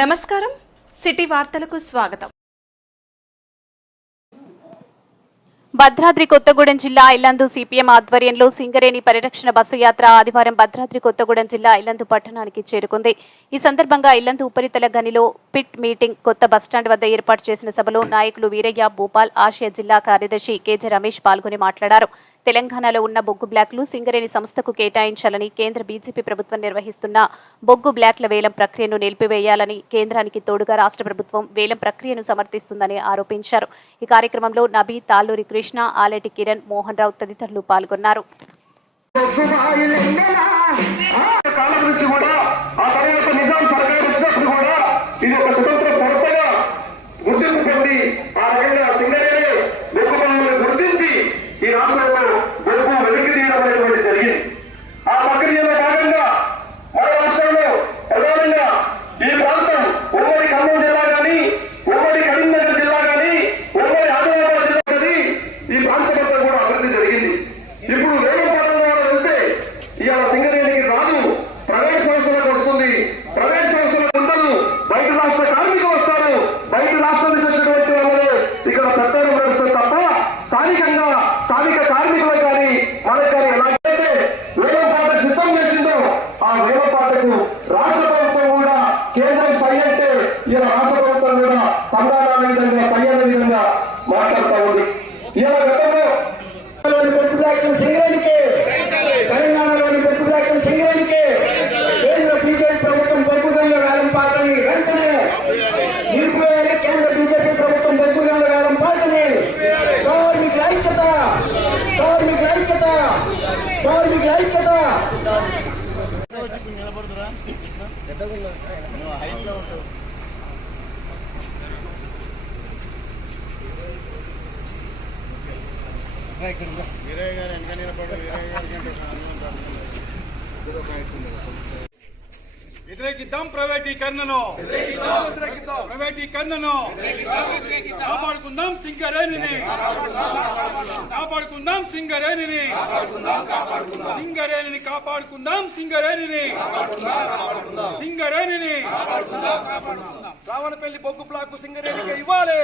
నమస్కారం. సిటీ వార్తలకు స్వాగతం. భద్రాద్రి కొత్తగూడెం జిల్లా ఇల్లందు సిపిఎం ఆధ్వర్యంలో సింగరేణి పరిరక్షణ బస్సు యాత్ర ఆదివారం భద్రాద్రి కొత్తగూడెం జిల్లా ఇల్లందు పట్టణానికి చేరుకుంది. ఈ సందర్భంగా ఇల్లందు ఉపరితల గనిలో పిట్ మీటింగ్ కొత్త బస్టాండ్ వద్ద ఏర్పాటు చేసిన సభలో నాయకులు వీరయ్య భూపాల్ ఆసియా జిల్లా కార్యదర్శి కేజే రమేష్ పాల్గొని మాట్లాడారు. తెలంగాణలో ఉన్న బొగ్గు బ్లాక్లు సింగరేణి సంస్థకు కేటాయించాలని కేంద్ర బీజేపీ ప్రభుత్వం నిర్వహిస్తున్న బొగ్గు బ్లాక్ల వేలం ప్రక్రియను నిలిపివేయాలని కేంద్రానికి తోడుగా రాష్ట్ర ప్రభుత్వం వేలం ప్రక్రియను సమర్థిస్తుందని ఆరోపించారు. ఈ కార్యక్రమంలో నబీ తాళ్ళూరి కృష్ణ ఆలేటి కిరణ్ మోహన్ రావు తదితరులు పాల్గొన్నారు. ఇది ఒక కూడా ఆ తర్వాత నిజాం సర్కార్ వచ్చినప్పుడు కూడా ఇది ఒక స్వతంత్ర సంస్థగా గుర్తింపు పొంది ఆ రకంగా సింగరేణి బొగ్గు పనులను గుర్తించి ఈ రాష్ట్రంలో బొగ్గు వెనక్కి తీయడం అనేటువంటి జరిగింది ఆ ప్రక్రియలో భాగంగా మన రాష్ట్రంలో ప్రధానంగా ఈ ప్రాంతం ఉమ్మడి ఖమ్మం జిల్లా కానీ ఉమ్మడి కరీంనగర్ జిల్లా కానీ ఉమ్మడి ఆదిలాబాద్ జిల్లా కానీ ఈ ప్రాంతం అంతా కూడా అభివృద్ధి జరిగింది ఇప్పుడు వేగపాలన ద్వారా వెళ్తే ఇవాళ సింగరేణికి రాదు ప్రైవేట్ సంస్థలకు వస్తుంది ప్రైవేట్ సంస్థలకు ఉండదు బయట రాష్ట్ర కార్మికులు వస్తారు బయట రాష్ట్రం నుంచి వచ్చినటువంటి వాళ్ళే ఇక్కడ పెత్తనం నడుస్తుంది తప్ప స్థానికంగా స్థానిక కార్మికులకు కానీ మనకు కానీ ఇక్కడ వీరయ్య వ్యతిరేకిద్దాం ప్రైవేటీకరణను. ప్రైవేటీకరణను. కాపాడుకుందాం సింగరేణిని. కాపాడుకుందాం. సింగరేణిని. సింగరేణిని కాపాడుకుందాం సింగరేణిని. సింగరేణిని. రావణపల్లి బొగ్గు బ్లాక్ సింగరేణికి ఇవ్వాలి.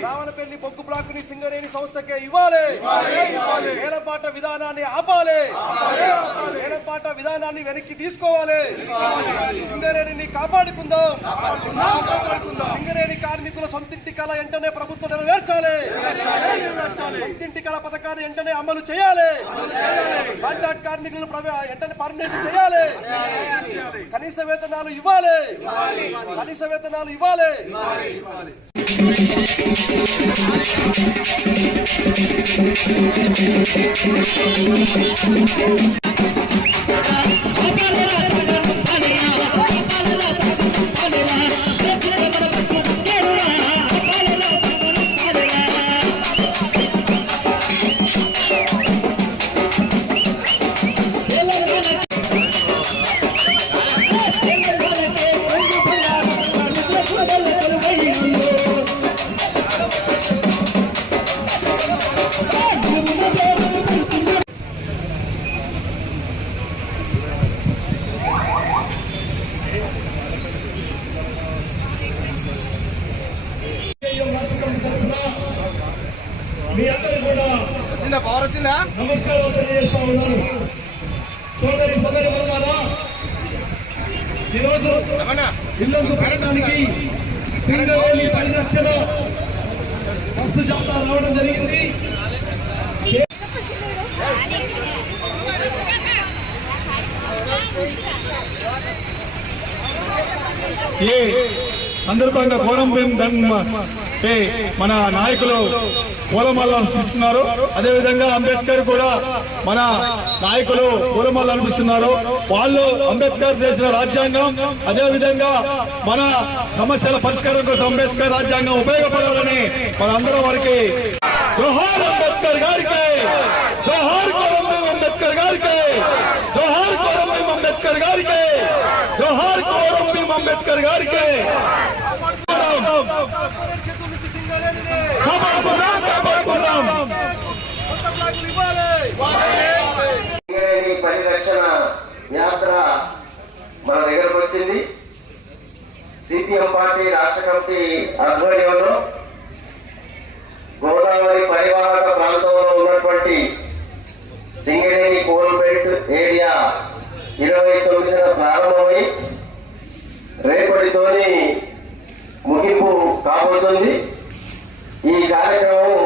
రావణపల్లి బొగ్గు బ్లాక్ని సింగరేణి సంస్థకే ఇవ్వాలి. వేలపాట విధానాన్ని ఆపాలి. వేలపాట విధానాన్ని వెనక్కి తీసుకోవాలి. సింగరేణిని కాపాడుకుందాం. సింగరేణి కార్మికుల సొంతింటి కళ వెంటనే ప్రభుత్వం నెరవేర్చాలి. సొంతింటి కళ పథకాన్ని వెంటనే అమలు చేయాలి. కాంట్రాక్ట్ కార్మికులను వెంటనే పర్మనెంట్ చేయాలి. కనీస వేతనాలు ఇవ్వాలి. కనీస వేతనాలు ఇవ్వాలి. ఇళ్ళకు ఇల్లందు పట్టణానికి పది లక్షల వస్తు జాబితా రావడం జరిగింది. ఈ సందర్భంగా ఘోరం మన నాయకులు పూలమాల అర్పిస్తున్నారు. అదేవిధంగా అంబేద్కర్ కూడా మన నాయకులు పూలమాల అనిపిస్తున్నారు వాళ్ళు అంబేద్కర్ చేసిన రాజ్యాంగం అదేవిధంగా మన సమస్యల పరిష్కారం కోసం అంబేద్కర్ రాజ్యాంగం ఉపయోగపడాలని మనందరం వారికి జోహార్ అంబేద్కర్ గారికి జోహార్ కోరంభీం అంబేద్కర్ గారికి జోహార్ కోరంభీం అంబేద్కర్ గారికి జోహార్ కోరంభీం అంబేద్కర్ గారికి. పరిరక్షణ యాత్ర మన దగ్గరకు వచ్చింది సిపిఎం పార్టీ రాష్ట్ర కమిటీ ఆధ్వర్యంలో గోదావరి పరివాహక ప్రాంతంలో ఉన్నటువంటి సింగరేణి కోల్బెల్ట్ ఏరియా ఇరవై తొమ్మిదిన ప్రారంభమై రేపటితోని ముగింపు కాబోతుంది. ఈ కార్యక్రమం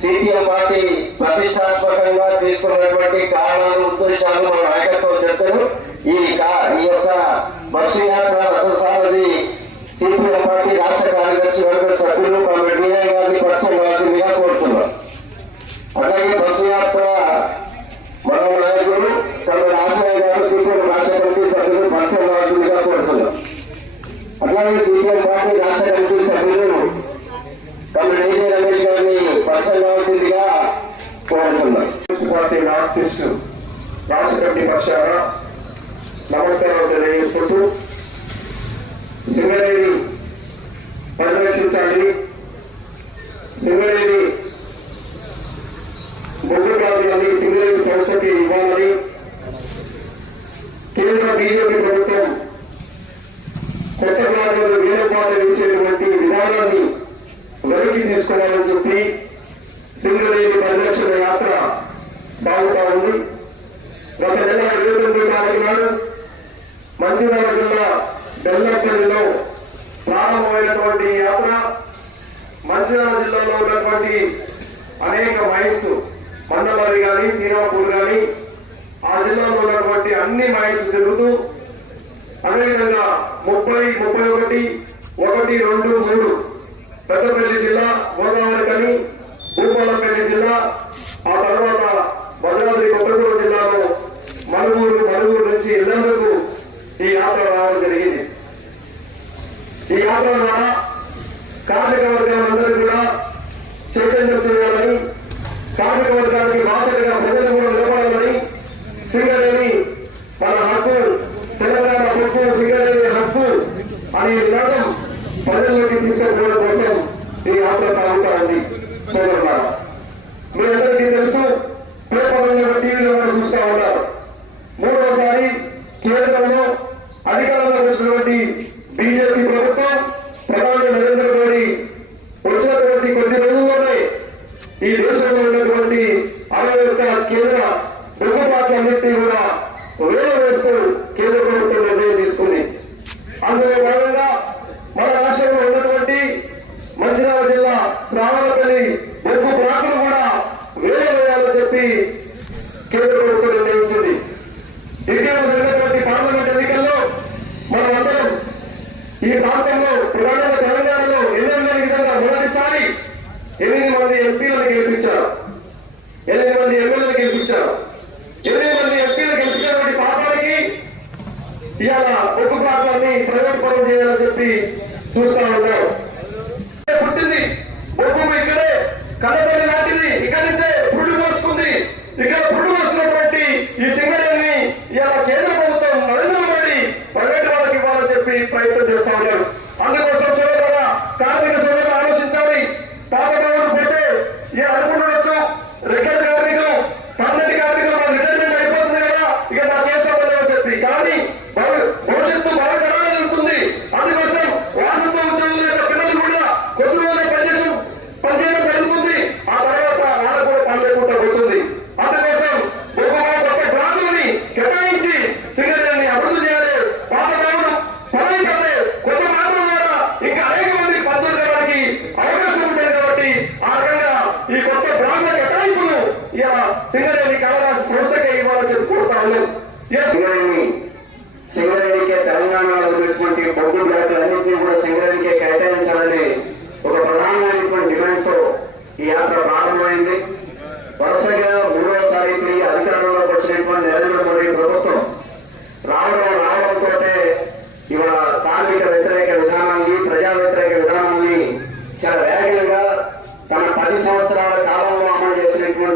సిపిఎం పార్టీ ప్రతిష్టాత్మకంగా తీసుకున్నటువంటి కారణాలు ఉద్దేశాలు మన నాయకత్వం చెప్తారు ఈ ఈ యొక్క బస్సు యాత్ర రథసారథి సిపిఎం పార్టీ రాష్ట్ర కార్యదర్శి వర్గ సభ్యులు మన డిఐ గారిని పరిచయం కావాల్సిందిగా కోరుతున్నాం అలాగే బస్సు యాత్ర మన నాయకులు తమ ఆశయ గారు సిపిఎం రాష్ట్ర కమిటీ సభ్యులు పరిచయం కావాల్సిందిగా కోరుతున్నాం అట్లాగే సిపిఎం పార్టీ రాష్ట్ర కమిటీ సభ్యులు తమ డీజే రమేష్ గారిని పరిచయం కావాల్సిందిగా కోరుతున్నాం పార్టీ మార్క్సిస్ట్ రాష్ట్ర కమిటీ పక్షాన నమస్కారం తెలియజేసుకుంటూ సింగరేణి పరిరక్షించాలి సింగరేణి బొగ్గు ప్రాంతాన్ని సింగరేణి సంస్థకి ఇవ్వాలని కేంద్ర బీజేపీ ప్రభుత్వం కొత్త ప్రాంతాలు వేలపాటు వేసేటువంటి విధానాన్ని వెనక్కి తీసుకోవాలని చెప్పి సింగరేణి పరిరక్షణ యాత్ర సాగుతా ఉంది గత నెల ఇరవై తొమ్మిది తారీఖు నాడు మంచిర్యాల జిల్లా బెల్లంపల్లిలో ప్రారంభమైనటువంటి యాత్ర మంచిర్యాల జిల్లాలో ఉన్నటువంటి అనేక మైన్స్ మందమర్రి కానీ శ్రీరాంపూర్ కానీ ఆ జిల్లాలో ఉన్నటువంటి అన్ని మైన్స్ తిరుగుతూ అదేవిధంగా ముప్పై ముప్పై ఒకటి ఒకటి రెండు మూడు పెద్దపల్లి జిల్లా గోదావరి కని భూపాలపల్లి జిల్లా ఆ తర్వాత భద్రాద్రి కొత్తగూడెం జిల్లాలో మనుగూరు మనుగూరు నుంచి ఇళ్ళకు రావడం జరిగింది. ఈ యాత్ర ద్వారా కార్మిక వర్గాలందరూ కూడా చైతన్యం చేయాలని కార్మిక వర్గానికి బాధ్యతగా ప్రజలు కూడా నిలబడాలని సింగరేణి మన హక్కు తెలంగాణ హక్కు సింగరేణి హక్కు అనే నినాదం ప్రజల్లోకి తీసుకుపోవడం కోసం ఈ యాత్ర సాగుతా ఉంది సోదరులారా మీ అందరికీ తెలుసు పేపర్లో టీవీలో కూడా చూస్తా ఉన్నారు మూడవసారి కేంద్రంలో అధికారంలోకి వచ్చినటువంటి బీజేపీ ప్రభుత్వం ప్రధాని నరేంద్ర మోడీ వచ్చినటువంటి కొద్ది రోజుల్లోనే ఈ దేశంలో ఉన్నటువంటి అరవై ఒక్క కేంద్ర ప్రభుత్వాలన్నింటినీ కూడా వేల వేస్తూ కేంద్ర ప్రభుత్వం నిర్ణయం తీసుకుంది అందులో భాగంగా మన రాష్ట్రంలో ఉన్నటువంటి మంచిర్యాల జిల్లా శ్రావణపల్లి బొగ్గు బ్లాకులు కూడా వేల వేయాలని చెప్పి కేంద్ర ప్రభుత్వం నిర్ణయించింది ఇటీవల జరిగినటువంటి పార్లమెంట్ ఎన్నికల్లో మనం అందరం ఈ ప్రాంతంలో తెలంగాణ తెలంగాణలో ఎన్నెన్నో విధంగా మొదటిసారి ఎనిమిది మంది ఎంపీలను గెలిపించారు. ఎనిమిది మంది ఎమ్మెల్యేలు గెలిపించారు. ఎనిమిది మంది ఎంపీలు గెలిపించినటువంటి పాపానికి ఇవాళ ఒక్క ప్రాంతాన్ని ప్రైవేట్ పరం చేయాలని చెప్పి చూస్తా ఉన్నారు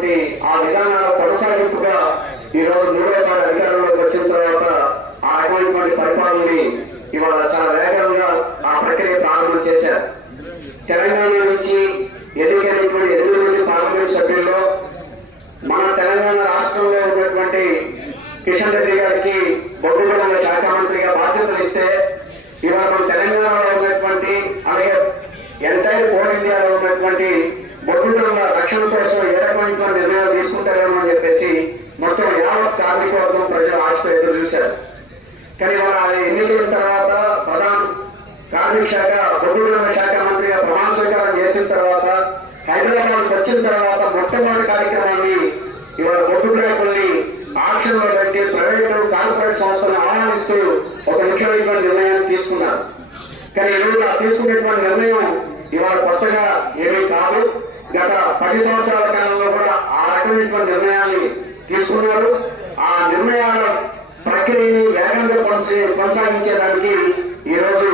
ఉన్నటువంటి ఆ విధానాల కొనసాగింపుగా ఈరోజు మూడోసారి అధికారంలోకి వచ్చిన తర్వాత ఆ అటువంటి పరిపాలనని ఇవాళ చాలా వేగంగా ఆ ప్రక్రియ ప్రారంభం చేశారు. తెలంగాణ నుంచి ఎన్నికైనటువంటి ఎనిమిది మంది పార్లమెంట్ సభ్యుల్లో మన తెలంగాణ రాష్ట్రంలో ఉన్నటువంటి కిషన్ రెడ్డి గారికి బొగ్గుగల శాఖ మంత్రిగా బాధ్యతలు ఇస్తే ఇవాళ మన తెలంగాణలో ఉన్నటువంటి అలాగే ఎంటైర్ కోల్ ఇండియాలో ఉన్నటువంటి బొగ్గుగల రక్షణ కోసం ఏ రకమైన నిర్ణయాలు తీసుకుంటారేమో అని చెప్పేసి మొత్తం యావత్ కార్మిక వర్గం ప్రజలు ఆశతో ఎదురు చూశారు. కానీ వాళ్ళ ఎన్నికల తర్వాత ప్రధాన కార్మిక శాఖ బొగ్గుల శాఖ మంత్రిగా ప్రమాణ స్వీకారం చేసిన తర్వాత హైదరాబాద్ వచ్చిన తర్వాత మొట్టమొదటి కార్యక్రమాన్ని ఇవాళ బొగ్గు బ్లాకుల్ని ఆక్షన్లో పెట్టి ప్రైవేటు కార్పొరేట్ సంస్థలను ఆహ్వానిస్తూ ఒక ముఖ్యమైన నిర్ణయాన్ని తీసుకున్నారు. కానీ ఈరోజు ఆ తీసుకునేటువంటి నిర్ణయం ఇవాళ కొత్తగా ఏమీ కాదు. గత పది సంవత్సరాల కాలంలో కూడా ఆ రకమైనటువంటి నిర్ణయాన్ని తీసుకున్నారు. ఆ నిర్ణయాల ప్రక్రియని వేగంగా కొనసాగించేదానికి కొనసాగించడానికి ఈ రోజు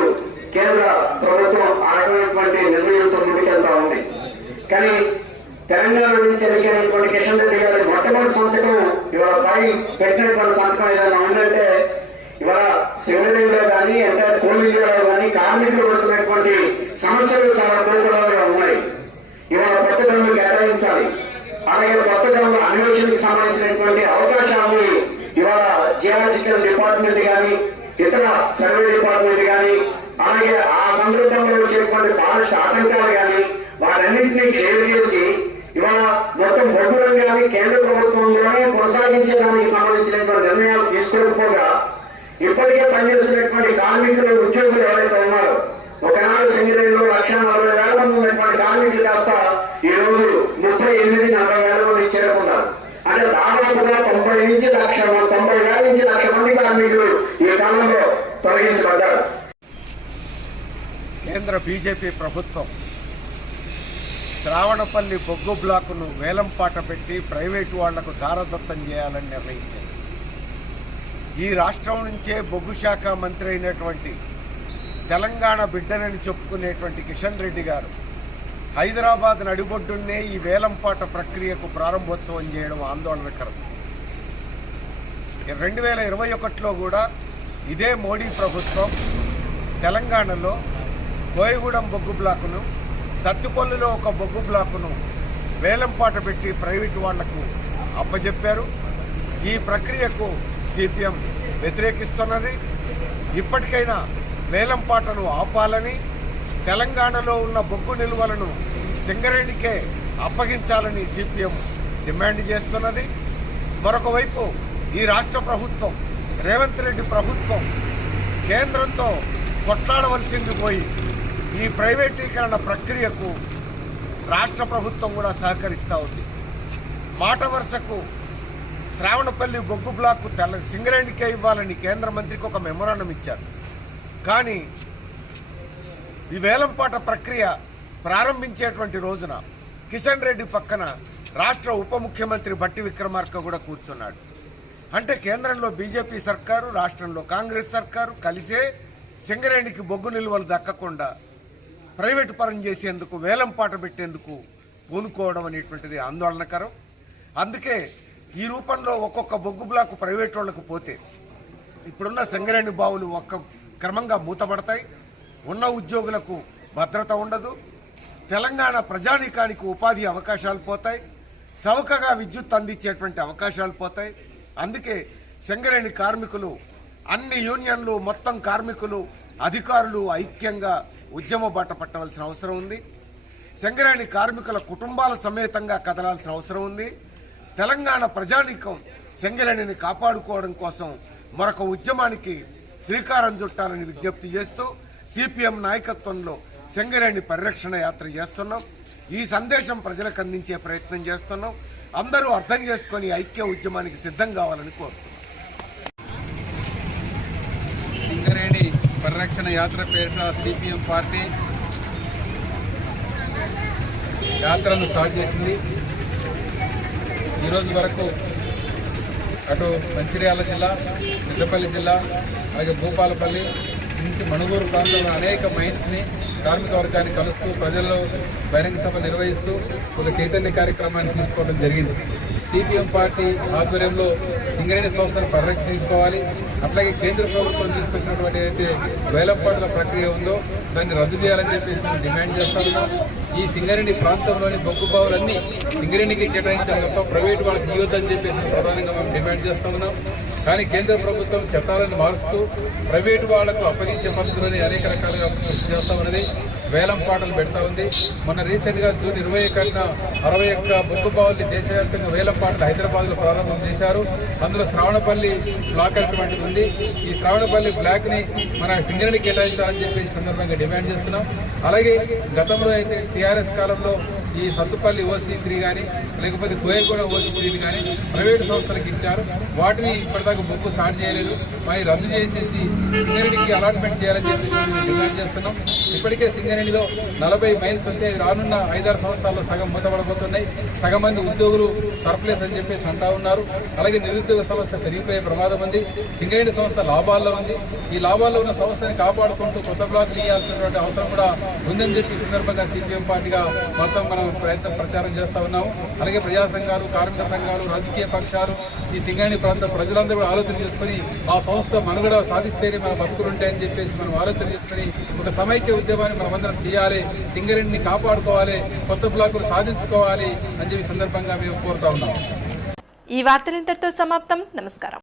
కేంద్ర ప్రభుత్వం ఆ రకమైనటువంటి నిర్ణయంతో ముందుకెళ్తా ఉంది. కానీ తెలంగాణ నుంచి ఎన్నికైనటువంటి కిషన్ రెడ్డి గారి మొట్టమొదటి సంతకం ఇవాళ ఫైల్ పెట్టినటువంటి సంతకం ఏదైనా ఉందంటే ఇవాళ సింగరేణిలో కానీ ఎంటైర్ కోల్ కానీ కార్మికులు పడుతున్నటువంటి సమస్యలు చాలా కోరుకోవడంగా ఉన్నాయి ఇవాళ కొత్త గనులు కేటాయించాలి అలాగే కొత్త జన్మ అన్వేషణకు సంబంధించినటువంటి అవకాశాలను ఇవాళ జియాలజికల్ డిపార్ట్మెంట్ కానీ ఇతర సర్వే డిపార్ట్మెంట్ కానీ అలాగే ఆ సందర్భంలో వచ్చేటువంటి ఫారెస్ట్ ఆటంకాలు కానీ వాటన్నింటినీ క్లియర్ చేసి ఇవాళ మొత్తం బొగ్గు రంగాన్ని కేంద్ర ప్రభుత్వంలోనే కొనసాగించడానికి సంబంధించినటువంటి నిర్ణయాలు తీసుకోకపోగా ఇప్పటికే పనిచేస్తున్నటువంటి కార్మికులు ఉద్యోగులు ఎవరైతే ఉన్నారో ఒకనాడు సింగరేణిలో లక్ష నలభై వేల మంది ఉన్నటువంటి కార్మికులు కాస్త ఈ రోజు ముప్పై ఎనిమిది నలభై వేల మంది చేరుకున్నారు అంటే దాదాపుగా తొంభై నుంచి లక్ష తొంభై వేల నుంచి లక్ష మంది కార్మికులు ఈ కాలంలో తొలగించబడ్డారు. కేంద్ర బీజేపీ ప్రభుత్వం శ్రావణపల్లి బొగ్గు బ్లాకును వేలంపాట పెట్టి ప్రైవేటు వాళ్ళకు దారదత్తం చేయాలని నిర్ణయించింది. ఈ రాష్ట్రం నుంచే బొగ్గు శాఖ మంత్రి అయినటువంటి తెలంగాణ బిడ్డనని చెప్పుకునేటువంటి కిషన్ రెడ్డి గారు హైదరాబాద్ నడిబొడ్డున్నే ఈ వేలంపాట ప్రక్రియకు ప్రారంభోత్సవం చేయడం ఆందోళనకరం. రెండు వేల ఇరవై ఒకటిలో కూడా ఇదే మోడీ ప్రభుత్వం తెలంగాణలో కోయగూడెం బొగ్గు బ్లాకును సత్తుపల్లిలో ఒక బొగ్గు బ్లాకును వేలంపాట పెట్టి ప్రైవేటు వాళ్ళకు అప్పజెప్పారు. ఈ ప్రక్రియకు సిపిఎం వ్యతిరేకిస్తున్నది. ఇప్పటికైనా వేలంపాటను ఆపాలని తెలంగాణలో ఉన్న బొగ్గు నిల్వలను సింగరేణికే అప్పగించాలని సిపిఎం డిమాండ్ చేస్తున్నది. మరొక వైపు ఈ రాష్ట్ర ప్రభుత్వం రేవంత్ రెడ్డి ప్రభుత్వం కేంద్రంతో కొట్లాడవలసింది పోయి ఈ ప్రైవేటీకరణ ప్రక్రియకు రాష్ట్ర ప్రభుత్వం కూడా సహకరిస్తూ ఉంది. మాట వరుసకు శ్రావణపల్లి బొగ్గు బ్లాక్ తెల్ల సింగరేణికే ఇవ్వాలని కేంద్ర మంత్రికి ఒక మెమోరాండం ఇచ్చారు. కానీ ఈ వేలంపాట ప్రక్రియ ప్రారంభించేటువంటి రోజున కిషన్ రెడ్డి పక్కన రాష్ట్ర ఉప ముఖ్యమంత్రి బట్టి విక్రమార్క కూడా కూర్చున్నాడు. అంటే కేంద్రంలో బీజేపీ సర్కారు రాష్ట్రంలో కాంగ్రెస్ సర్కారు కలిసే సింగరేణికి బొగ్గు నిల్వలు దక్కకుండా ప్రైవేటు పరం చేసేందుకు వేలంపాట పెట్టేందుకు పూనుకోవడం అనేటువంటిది ఆందోళనకరం. అందుకే ఈ రూపంలో ఒక్కొక్క బొగ్గు బ్లాక్ ప్రైవేట్ వాళ్ళకు పోతే ఇప్పుడున్న సింగరేణి బావులు ఒక్క క్రమంగా మూతపడతాయి. ఉన్న ఉద్యోగులకు భద్రత ఉండదు. తెలంగాణ ప్రజానీకానికి ఉపాధి అవకాశాలు పోతాయి. చౌకగా విద్యుత్ అందించేటువంటి అవకాశాలు పోతాయి. అందుకే సింగరేణి కార్మికులు అన్ని యూనియన్లు మొత్తం కార్మికులు అధికారులు ఐక్యంగా ఉద్యమ బాట పట్టవలసిన అవసరం ఉంది. సింగరేణి కార్మికుల కుటుంబాల సమేతంగా కదలాల్సిన అవసరం ఉంది. తెలంగాణ ప్రజానీకం సింగరేణిని కాపాడుకోవడం కోసం మరొక ఉద్యమానికి శ్రీకారం చుట్టాలని విజ్ఞప్తి చేస్తూ సిపిఎం నాయకత్వంలో సింగరేణి పరిరక్షణ యాత్ర చేస్తున్నాం. ఈ సందేశం ప్రజలకు అందించే ప్రయత్నం చేస్తున్నాం. అందరూ అర్థం చేసుకొని ఐక్య ఉద్యమానికి సిద్ధం కావాలని కోరుతున్నాం. సింగరేణి పరిరక్షణ యాత్ర పేరిట సిపిఎం పార్టీ యాత్రను స్టార్ట్ చేసింది. ఈరోజు వరకు అటు మంచిర్యాల జిల్లా పెద్దపల్లి జిల్లా అలాగే భూపాలపల్లి నుంచి మణుగూరు ప్రాంతంలో అనేక మైన్స్ని కార్మిక వర్గాన్ని కలుస్తూ ప్రజల్లో బహిరంగ సభ నిర్వహిస్తూ ఒక చైతన్య కార్యక్రమాన్ని తీసుకోవడం జరిగింది. సిపిఎం పార్టీ ఆధ్వర్యంలో సింగరేణి సంస్థను పరిరక్షించుకోవాలి. అట్లాగే కేంద్ర ప్రభుత్వం తీసుకొచ్చినటువంటి ఏదైతే వేలంపాట్ల ప్రక్రియ ఉందో దాన్ని రద్దు చేయాలని చెప్పేసి మేము డిమాండ్ చేస్తా ఈ సింగరేణి ప్రాంతంలోని బొగ్గు బావులన్నీ సింగరేణికి కేటాయించాలి తప్ప ప్రైవేటు వాళ్ళకి ఇవ్వద్దని చెప్పేసి ప్రధానంగా మేము డిమాండ్ చేస్తున్నాం కానీ కేంద్ర ప్రభుత్వం చట్టాలను మారుస్తూ ప్రైవేటు వాళ్ళకు అప్పగించే పద్ధతులని అనేక రకాలుగా కృషి చేస్తూ ఉన్నది. వేలం పాటలు పెడతా ఉంది. మొన్న రీసెంట్గా జూన్ ఇరవై ఒకటిన అరవై ఒక్క బొగ్గు దేశవ్యాప్తంగా వేలం పాటలు హైదరాబాద్లో ప్రారంభం చేశారు. అందులో శ్రావణపల్లి బ్లాక్ అనేటువంటిది ఉంది. ఈ శ్రావణపల్లి బ్లాక్ని మన సింగరేణి కేటాయించాలని చెప్పేసి సందర్భంగా డిమాండ్ చేస్తున్నాం. అలాగే గతంలో అయితే టీఆర్ఎస్ కాలంలో ఈ సత్తుపల్లి ఓసీ త్రీ కానీ లేకపోతే కోయగూడ ఓసీ త్రీని కానీ ప్రైవేటు సంస్థలకు ఇచ్చారు. వాటిని ఇప్పటిదాకా బొగ్గు స్టార్ట్ చేయలేదు. మరి రద్దు చేసేసి సింగరేణికి అలాట్మెంట్ చేయాలని చెప్పి డిమాండ్ చేస్తున్నాం. ఇప్పటికే సింగరేణిలో నలభై మైల్స్ ఉంటే రానున్న ఐదారు సంవత్సరాల్లో సగం మూతపడబోతున్నాయి. సగం మంది ఉద్యోగులు సర్ప్లేస్ అని చెప్పేసి అంటా ఉన్నారు. అలాగే నిరుద్యోగ సమస్య పెరిగిపోయే ప్రమాదం ఉంది. సింగరేణి సంస్థ లాభాల్లో ఉంది. ఈ లాభాల్లో ఉన్న సంస్థని కాపాడుకుంటూ కొత్త బ్లాక్లు ఇవ్వాల్సినటువంటి అవసరం కూడా ఉందని చెప్పి సందర్భంగా సిపిఎం పార్టీగా మొత్తం మనం ప్రయత్నం ప్రచారం చేస్తా ఉన్నాము. అలాగే ప్రజా సంఘాలు కార్మిక సంఘాలు రాజకీయ పక్షాలు ఈ సింగాణి ప్రాంత ప్రజలందరూ కూడా ఆలోచన చేసుకుని ఆ సంస్థ మనుగడ సాధిస్తేనే మన బతుకులుంటాయని చెప్పేసి మనం ఆలోచన చేసుకుని ఒక సమైక్య ఉద్యమాన్ని మనమందరం చేయాలి సింగరేణిని కాపాడుకోవాలి కొత్త బ్లాకులు సాధించుకోవాలి అని చెప్పి సందర్భంగా మేము కోరుతా ఉన్నాం ఈ వార్తలు ఇంతటితో సమాప్తం. నమస్కారం.